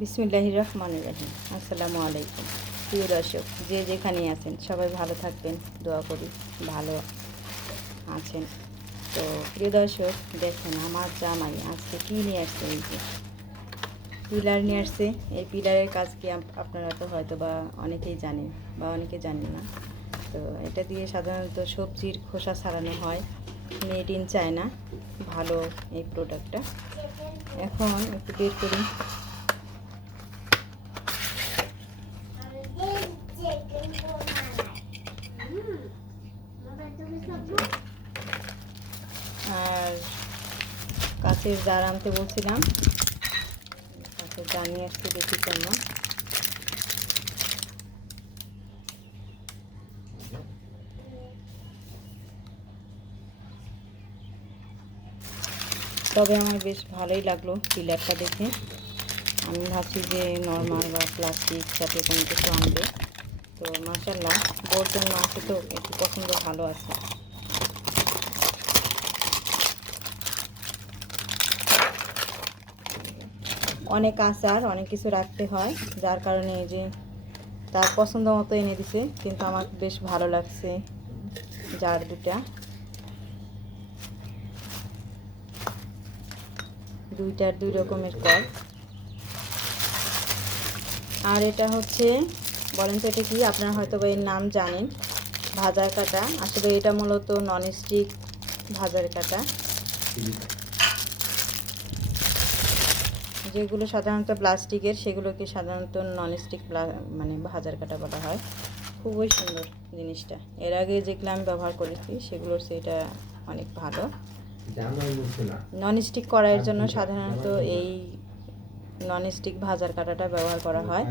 বিসমিল্লাহির রহমানির রহিম। আসসালামু আলাইকুম প্রিয় দর্শক, যে যেখানে আছেন সবাই ভালো থাকবেন, দোয়া করি ভালো আছেন। তো প্রিয় দর্শক, দেখেন আমার জামাই আজকে কী নিয়ে আসছে। এই যে পিলার নিয়ে আসছে। এই পিলারের কাজ কি আপনারা তো হয়তো বা অনেকেই জানেন বা অনেকে জানেন না। তো এটা দিয়ে সাধারণত সবজির খোসা ছাড়ানো হয়। মেড ইন চায়না, ভালো এই প্রোডাক্টটা। এখন একটু বের করি। আর কাছের জার আনতে বলছিলাম, কাছের জার নিয়ে আসতে দেখি কেমন। তবে আমার বেশ ভালোই লাগলো পিলারটা দেখে। আমি ভাবছি যে নর্মাল বা প্লাস্টিক সাথে কোনো কিছু আনবে। তো মাশাআল্লাহ, বোর জন্য আছে, তো একটু পছন্দ ভালো আছে। অনেক আচার অনেক কিছু রাখতে হয়, যার কারণে এই যে তার পছন্দ মতো এনে দিছে। কিন্তু আমার বেশ ভালো লাগছে জার দুটা, দুইটার দুই রকমের কর। আর এটা হচ্ছে, বলেন তো এটা কি? আপনারা হয়তো বা এর নাম জানেন, ভাজার কাঁটা। আসলে এটা মূলত ননস্টিক ভাজার কাঁটা। যেগুলো সাধারণত প্লাস্টিকের, সেগুলোকে সাধারণত ননস্টিক মানে ভাজার কাঁটা বলা হয়। খুবই সুন্দর জিনিসটা। এর আগে যেগুলো আমি ব্যবহার করেছি সেগুলোর সেটা অনেক ভালো। ননস্টিক কড়াইয়ের জন্য সাধারণত এই ননস্টিক ভাজার কাঁটাটা ব্যবহার করা হয়।